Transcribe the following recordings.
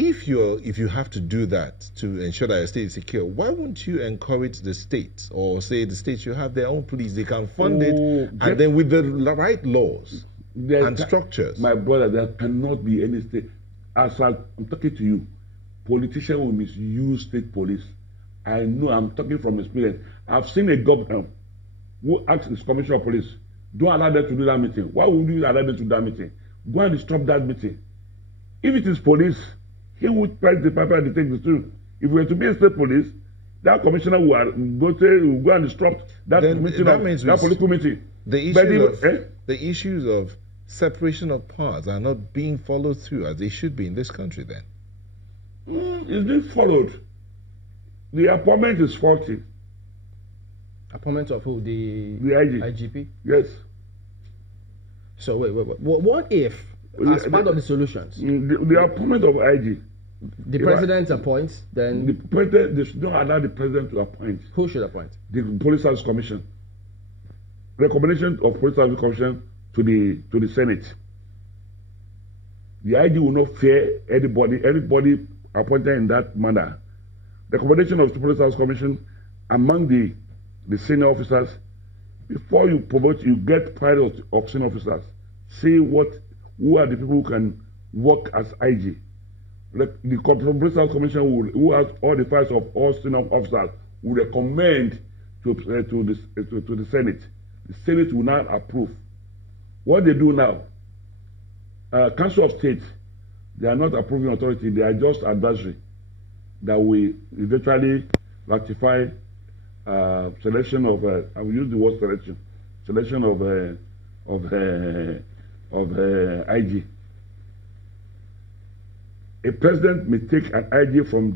if you have to do that to ensure that your state is secure, why wouldn't you encourage the states, or say the states should have their own police? They can fund it, and then with the right laws and structures. My brother, there cannot be any state. As I'm talking to you, politicians will misuse state police. I know, I'm talking from experience. I've seen a governor who asked his commissioner of police, don't allow them to do that meeting. Why would you allow them to do that meeting? Go and disrupt that meeting. If it is police, he would press the paper and take the truth. If we were to be a state police, that commissioner will go and disrupt that meeting, that political meeting. The issues of separation of powers are not being followed through as they should be in this country then. It's being followed. The appointment is faulty. Appointment of who? The IG. IGP? Yes. So wait. What if, as part of the solutions, the appointment of IG, the president appoints, then the president, they should not allow the president to appoint. Who should appoint? The Police Service Commission. Recommendation of Police Service Commission to the Senate. The IG will not fear anybody appointed in that manner. Recommendation of the Police Service Commission among the senior officers. Before you promote, you get pilot of senior officers. See who are the people who can work as IG. The Police Service Commission who has all the files of all senior officers will recommend to the Senate. The Senate will not approve. What they do now, Council of State, they are not approving authority, they are just advisory that will eventually ratify selection of, I will use the word selection of IG. A president may take an IG from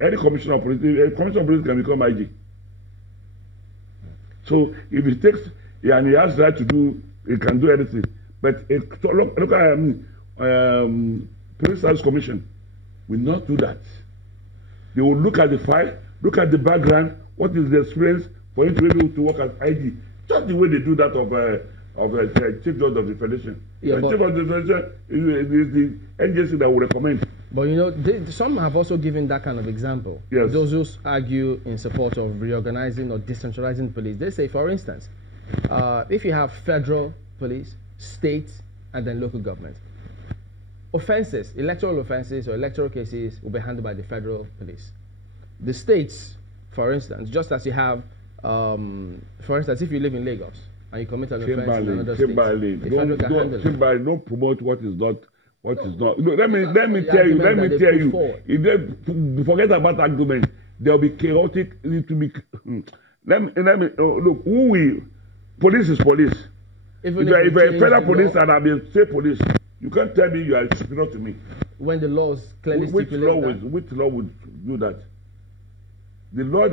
any commissioner of police. A commissioner of police can become IG. So if he takes, and he has the right to do, he can do anything. But look at Police Service Commission will not do that. They will look at the file, look at the background, what is the experience for him to be able to work as IG. Just the way they do that of Chief Judge of the Federation. Yeah, the Chief of the Federation is the agency that will recommend. But you know, some have also given that kind of example. Yes. Those who argue in support of reorganizing or decentralizing police, they say, for instance, if you have federal police, state, and then local government, offenses, electoral offenses or electoral cases will be handled by the federal police. The states, for instance, just as you have, for instance, if you live in Lagos and you commit an offense in another state, the federal can handle it. Don't promote what is not. What is not? No, let me tell you. If they forget about argument, there will be chaotic. It will be. Let me look. Police is police. If you're a federal police and I'm a state police, you can't tell me you are superior to me. When the laws clearly stipulate that. Which law would do that? The law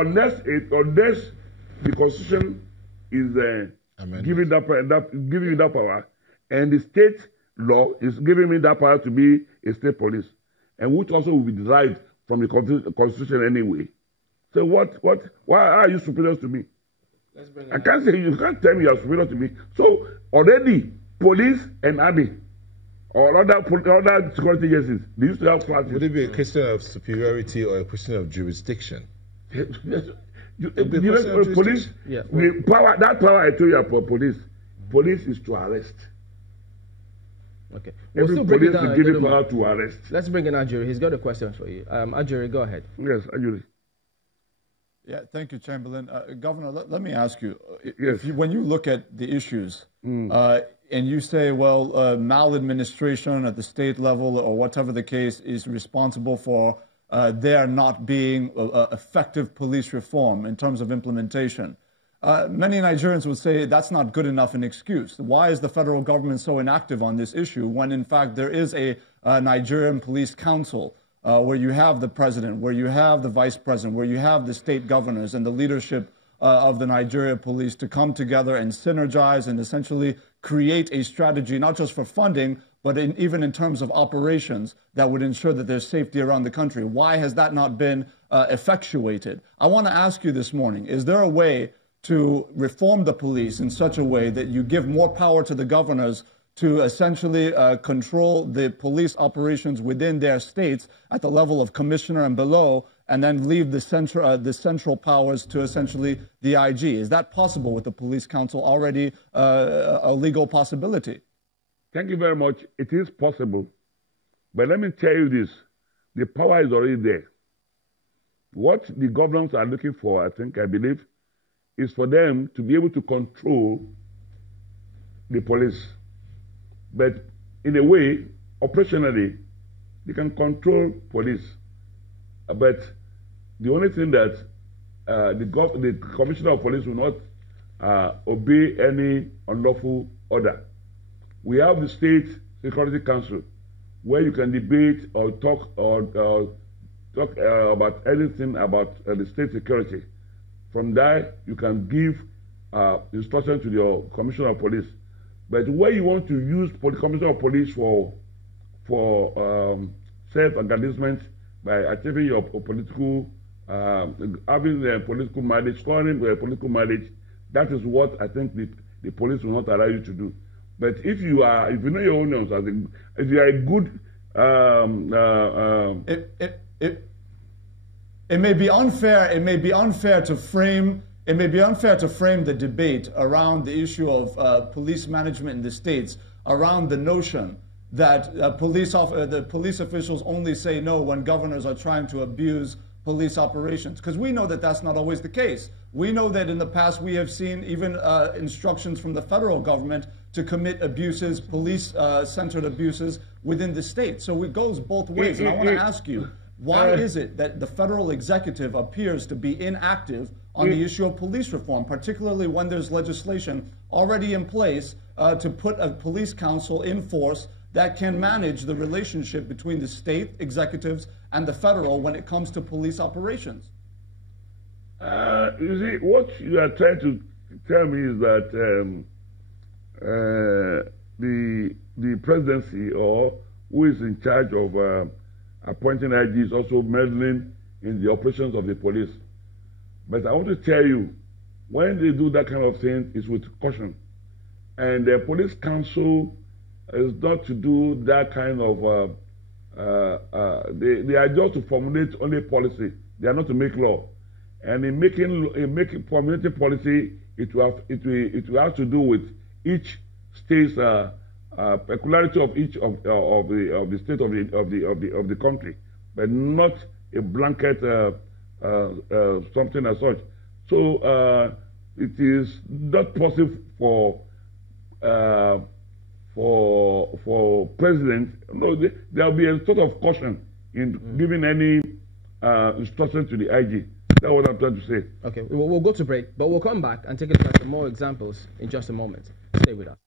unless the Constitution is giving you that power, and the state law is giving me that power to be a state police, and which also will be derived from the Constitution anyway. So why are you superior to me? I can't say, you can't tell me you are superior to me. So already police and army or other security agencies, they used to have classes. Would it be a question of superiority or a question of jurisdiction? Police, yeah. That power I told you about police is to arrest. Okay. Every police is given power to arrest. Let's bring in Ajuri. He's got a question for you. Ajuri, go ahead. Yes, Ajuri. Yeah, thank you, Chamberlain. Governor, let me ask you, yes. When you look at the issues and you say, well, maladministration at the state level or whatever the case is responsible for there not being effective police reform in terms of implementation, many Nigerians would say that's not good enough an excuse. Why is the federal government so inactive on this issue when, in fact, there is a Nigerian Police Council where you have the president, where you have the vice president, where you have the state governors and the leadership of the Nigeria police to come together and synergize and essentially create a strategy, not just for funding, but even in terms of operations that would ensure that there's safety around the country. Why has that not been effectuated? I want to ask you this morning, is there a way to reform the police in such a way that you give more power to the governors to essentially control the police operations within their states at the level of commissioner and below, and then leave the central powers to essentially the IG. Is that possible with the police council already a legal possibility? Thank you very much. It is possible. But let me tell you this. The power is already there. What the governments are looking for, I believe, is for them to be able to control the police. But in a way, operationally, they can control police. But the only thing that the commissioner of police will not obey any unlawful order. We have the State Security Council, where you can debate or talk about anything about the state security. From there, you can give instruction to your commissioner of police. But where you want to use commissioner of police for self-aggrandizement by achieving your political, having the political mileage, scoring political mileage, that is what I think the police will not allow you to do. But if you know your own names, if you are a good, it may be unfair. It may be unfair to frame. It may be unfair to frame the debate around the issue of police management in the states around the notion that the police officials only say no when governors are trying to abuse police operations, because we know that that's not always the case. We know that in the past we have seen even instructions from the federal government to commit abuses, police-centered abuses within the state. So it goes both ways. And I want to ask you, why is it that the federal executive appears to be inactive on the issue of police reform, particularly when there's legislation already in place to put a police council in force that can manage the relationship between the state executives and the federal when it comes to police operations? You see, what you are trying to tell me is that the presidency, or who is in charge of appointing IG, is also meddling in the operations of the police. But I want to tell you, when they do that kind of thing, it's with caution. And the police council is not to do that kind of, they are just to formulate only policy. They are not to make law. And in formulating policy, it will have to do with each state's peculiarity of each of the state of the country, but not a blanket something as such. So it is not possible for president. No, there will be a sort of caution in giving any instruction to the IG. That's what I'm trying to say. Okay, we'll go to break, but we'll come back and take a look at some more examples in just a moment. Stay with us.